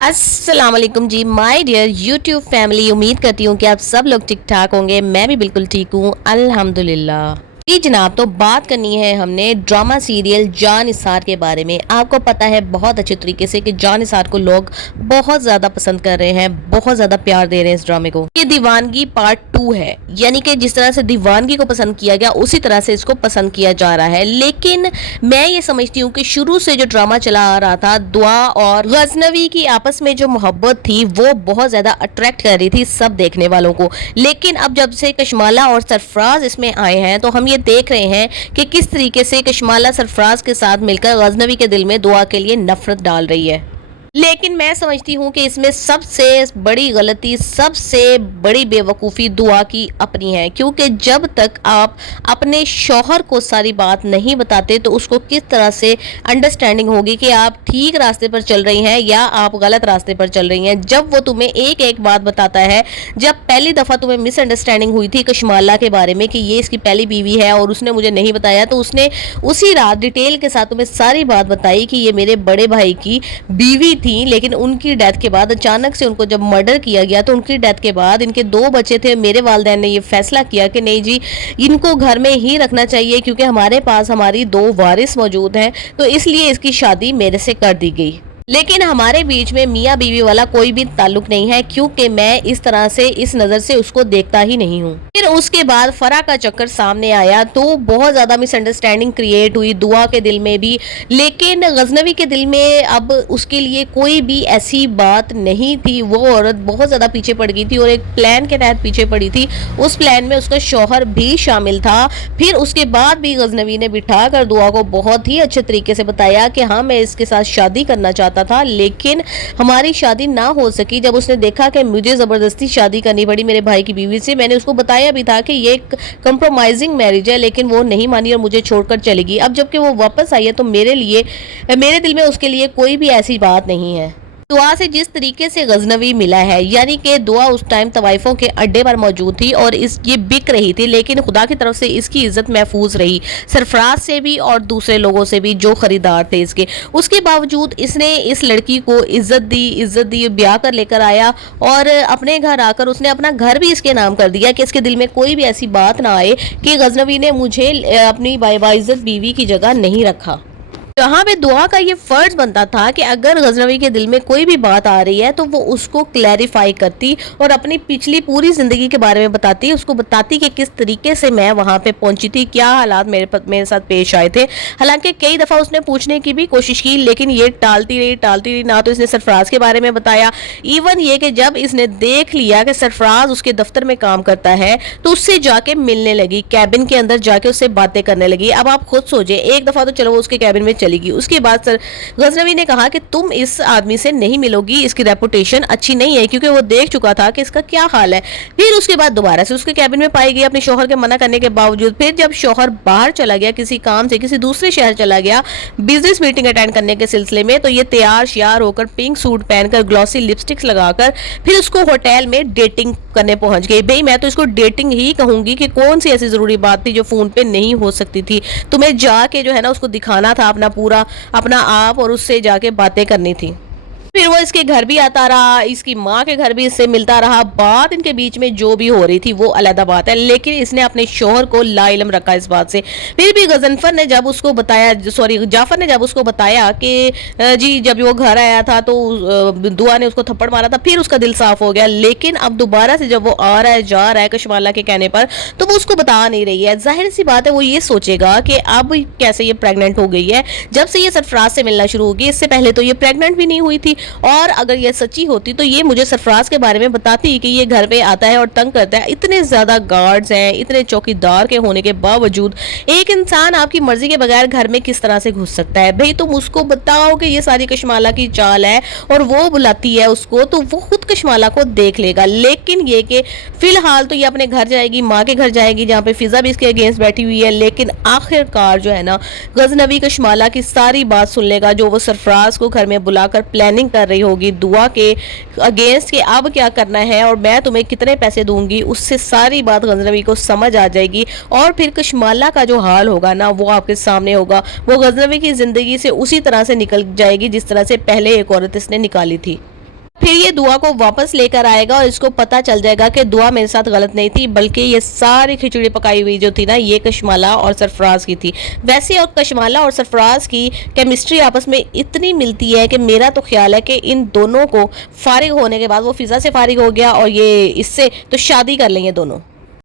अस्सलाम वालेकुम जी my dear YouTube family. उम्मीद करती हूँ कि आप सब लोग ठीक ठाक होंगे। मैं भी बिल्कुल ठीक हूँ अल्हम्दुलिल्लाह। जी जनाब, तो बात करनी है हमने ड्रामा सीरियल जान निसार के बारे में। आपको पता है बहुत अच्छे तरीके से कि जान निसार को लोग बहुत ज़्यादा पसंद कर रहे हैं, बहुत ज़्यादा प्यार दे रहे हैं इस ड्रामे को। ये दीवानगी पार्ट 2 है, यानी कि जिस तरह से दीवानगी को पसंद किया गया उसी तरह से इसको पसंद किया जा रहा है। लेकिन मैं ये समझती हूँ कि शुरू से जो ड्रामा चला आ रहा था, दुआ और गजनवी की आपस में जो मोहब्बत थी वो बहुत ज़्यादा अट्रैक्ट कर रही थी सब देखने वालों को। लेकिन अब जब से कशमाला और सरफराज इसमें आए हैं तो हम ये देख रहे हैं कि किस तरीके से कशमाला सरफराज के साथ मिलकर गजनवी के दिल में दुआ के लिए नफरत डाल रही है। लेकिन मैं समझती हूँ कि इसमें सबसे बड़ी गलती, सबसे बड़ी बेवकूफ़ी दुआ की अपनी है, क्योंकि जब तक आप अपने शौहर को सारी बात नहीं बताते तो उसको किस तरह से अंडरस्टैंडिंग होगी कि आप ठीक रास्ते पर चल रही हैं या आप गलत रास्ते पर चल रही हैं। जब वो तुम्हें एक एक बात बताता है, जब पहली दफ़ा तुम्हें मिसअंडरस्टैंडिंग हुई थी कशमाला के बारे में कि ये इसकी पहली बीवी है और उसने मुझे नहीं बताया, तो उसने उसी रात डिटेल के साथ तुम्हें सारी बात बताई कि ये मेरे बड़े भाई की बीवी थी। लेकिन उनकी डेथ के बाद अचानक से उनको जब मर्डर किया गया तो उनकी डेथ के बाद इनके 2 बच्चे थे। मेरे वालिदैन ने ये फैसला किया कि नहीं जी, इनको घर में ही रखना चाहिए क्योंकि हमारे पास हमारी 2 वारिस मौजूद हैं, तो इसलिए इसकी शादी मेरे से कर दी गई। लेकिन हमारे बीच में मियाँ बीवी वाला कोई भी ताल्लुक नहीं है, क्योंकि मैं इस तरह से इस नज़र से उसको देखता ही नहीं हूँ। फिर उसके बाद फरा का चक्कर सामने आया तो बहुत ज़्यादा मिसअंडरस्टैंडिंग क्रिएट हुई दुआ के दिल में भी। लेकिन गजनवी के दिल में अब उसके लिए कोई भी ऐसी बात नहीं थी। वो औरत बहुत ज़्यादा पीछे पड़ गई थी और एक प्लान के तहत पीछे पड़ी थी। उस प्लान में उसका शौहर भी शामिल था। फिर उसके बाद भी गजनवी ने बिठा कर दुआ को बहुत ही अच्छे तरीके से बताया कि हाँ, मैं इसके साथ शादी करना चाहता था, लेकिन हमारी शादी ना हो सकी। जब उसने देखा कि मुझे ज़बरदस्ती शादी करनी पड़ी मेरे भाई की बीवी से, मैंने उसको बताया भी था कि ये एक कंप्रोमाइजिंग मैरिज है, लेकिन वो नहीं मानी और मुझे छोड़कर चली गई। अब जबकि वो वापस आई है तो मेरे दिल में उसके लिए कोई भी ऐसी बात नहीं है। दुआ से जिस तरीके से गजनवी मिला है, यानी कि दुआ उस टाइम तवाइफों के अड्डे पर मौजूद थी और ये बिक रही थी, लेकिन खुदा की तरफ से इसकी इज्जत महफूज रही, सरफराज से भी और दूसरे लोगों से भी जो खरीदार थे इसके। उसके बावजूद इसने इस लड़की को इज्जत दी, ब्याह कर लेकर आया और अपने घर आकर उसने अपना घर भी इसके नाम कर दिया कि इसके दिल में कोई भी ऐसी बात ना आए कि गजनवी ने मुझे अपनी बाइज्जत बीवी की जगह नहीं रखा। जहाँ पे दुआ का ये फर्ज बनता था कि अगर गजनवी के दिल में कोई भी बात आ रही है तो वो उसको क्लैरिफाई करती और अपनी पिछली पूरी ज़िंदगी के बारे में बताती, उसको बताती कि किस तरीके से मैं वहाँ पे पहुँची थी, क्या हालात मेरे साथ पेश आए थे। हालांकि कई दफ़ा उसने पूछने की भी कोशिश की, लेकिन ये टालती रही। ना तो इसने सरफराज के बारे में बताया, इवन ये कि जब इसने देख लिया कि सरफराज उसके दफ्तर में काम करता है तो उससे जाके मिलने लगी, कैबिन के अंदर जाके उससे बातें करने लगी। अब आप खुद सोचिए, एक दफ़ा तो चलो वो उसके कैबिन में चलेगी, उसके बाद सर गजनवी ने कहा कि तुम इस आदमी से नहीं मिलोगी, इसकी रेपुटेशन अच्छी नहीं है, क्योंकि वो देख चुका था कि इसका क्या हाल है। फिर उसके बाद दोबारा से उसके कैबिन में पाई गई अपने शौहर के मना करने के बावजूद। फिर जब शौहर बाहर चला गया किसी काम से, किसी दूसरे शहर चला गया बिजनेस मीटिंग अटेंड करने के सिलसिले में, तो ये तैयार श्यार होकर पिंक सूट पहनकर ग्लॉसी लिपस्टिक्स लगाकर फिर उसको होटल में डेटिंग करने पहुंच गई। भाई मैं तो इसको डेटिंग ही कहूंगी कि कौन सी ऐसी जरूरी बात थी जो फोन पे नहीं हो सकती थी। तुम्हें जाके जो है ना उसको दिखाना था अपना आप और उससे जाके बातें करनी थी। फिर वो इसके घर भी आता रहा, इसकी माँ के घर भी इससे मिलता रहा। बात इनके बीच में जो भी हो रही थी वो अलग बात है, लेकिन इसने अपने शौहर को लाइलम रखा इस बात से। फिर भी जाफर ने जब उसको बताया कि जी जब वो घर आया था तो दुआ ने उसको थप्पड़ मारा था, फिर उसका दिल साफ हो गया। लेकिन अब दोबारा से जब वो आ रहा है जा रहा है कशमाला के कहने पर, तो वो उसको बता नहीं रही है। जाहिर सी बात है वो ये सोचेगा कि अब कैसे ये प्रेग्नेंट हो गई है। जब से ये सरफराज से मिलना शुरू होगी, इससे पहले तो ये प्रेग्नेंट भी नहीं हुई थी, और अगर ये सच्ची होती तो ये मुझे सरफराज के बारे में बताती कि ये घर पे आता है और तंग करता है। इतने ज़्यादा गार्ड्स हैं, इतने चौकीदार के होने के बावजूद एक इंसान आपकी मर्जी के बगैर घर में किस तरह से घुस सकता है? भाई तुम उसको बताओ कि ये सारी कशमाला की चाल है और वो बुलाती है उसको, तो वो खुद कशमाला को देख लेगा। लेकिन ये कि फिलहाल तो ये अपने घर जाएगी, माँ के घर जाएगी, जहाँ पे फिजा भी इसके अगेंस्ट बैठी हुई है। लेकिन आखिरकार जो है ना, गजनवी कशमाला की सारी बात सुन लेगा जो वो सरफराज को घर में बुलाकर प्लानिंग कर रही होगी दुआ के अगेंस्ट के अब क्या करना है और मैं तुम्हें कितने पैसे दूंगी। उससे सारी बात गजनवी को समझ आ जाएगी और फिर कशमाला का जो हाल होगा ना वो आपके सामने होगा। वो गजनवी की ज़िंदगी से उसी तरह से निकल जाएगी जिस तरह से पहले एक औरत इसने निकाली थी। پھر یہ دعا کو واپس لے کر آئے گا اور اس کو پتا چل جائے گا کہ دعا میرے ساتھ غلط نہیں تھی، بلکہ یہ ساری کھچڑی پکائی ہوئی جو تھی نا، یہ کشمالہ اور سرفراز کی تھی۔ ویسے اور کشمالہ اور سرفراز کی کیمسٹری آپس میں اتنی ملتی ہے کہ میرا تو خیال ہے کہ ان دونوں کو فارغ ہونے کے بعد، وہ فضا سے فارغ ہو گیا اور یہ اس سے، تو شادی کر لیں گے دونوں۔